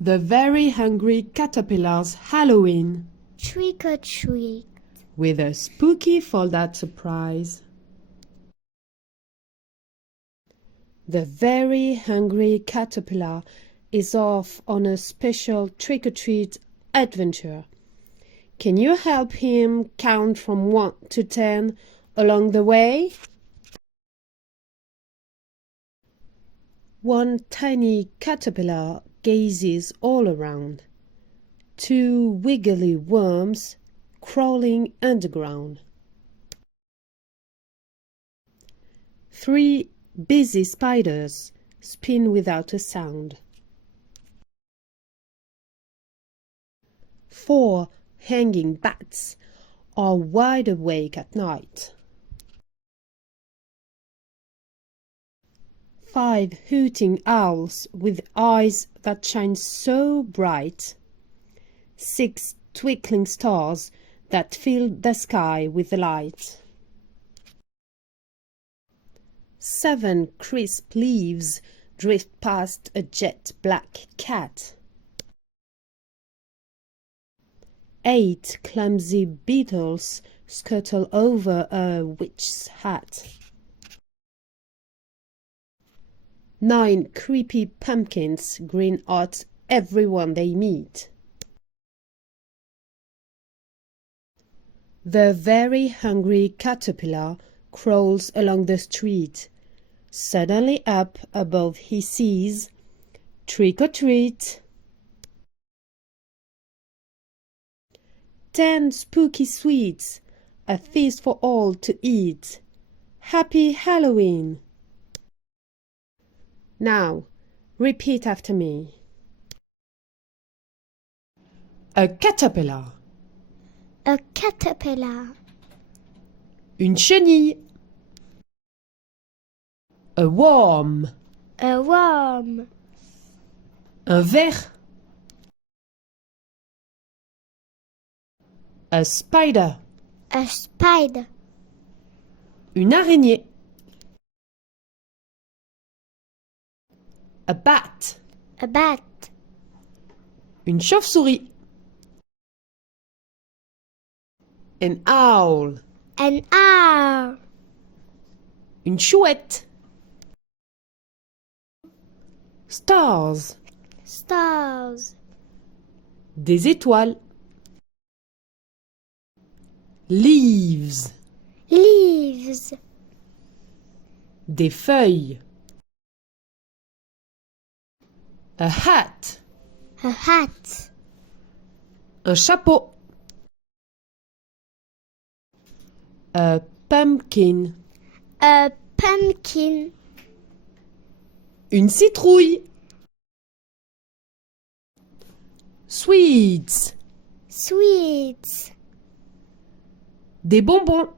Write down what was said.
The Very Hungry Caterpillar's Halloween, Trick or treat. with a spooky fold-out surprise. The Very Hungry Caterpillar is off on a special trick-or-treat adventure. Can you help him count from 1 to 10 along the way? One tiny caterpillar gazes all around. 2 wiggly worms crawling underground. 3 busy spiders spin without a sound. 4 hanging bats are wide awake at night. 5 hooting owls with eyes that shine so bright. 6 twinkling stars that fill the sky with light. 7 crisp leaves drift past a jet black cat. 8 clumsy beetles scuttle over a witch's hat. 9 creepy pumpkins grin at everyone they meet. The Very Hungry Caterpillar crawls along the street. Suddenly up above he sees Trick or Treat. 10 spooky sweets, a feast for all to eat. Happy Halloween! Now, repeat after me. A caterpillar. A caterpillar. Une chenille. A worm. A worm. Un ver. A spider. A spider. Une araignée. A bat. A bat. Une chauve-souris. An owl. An owl. Une chouette. Stars. Stars. Des étoiles. Leaves. Leaves. Des feuilles. A hat. A hat. Un chapeau. A pumpkin. A pumpkin. Une citrouille. Sweets. Sweets. Des bonbons.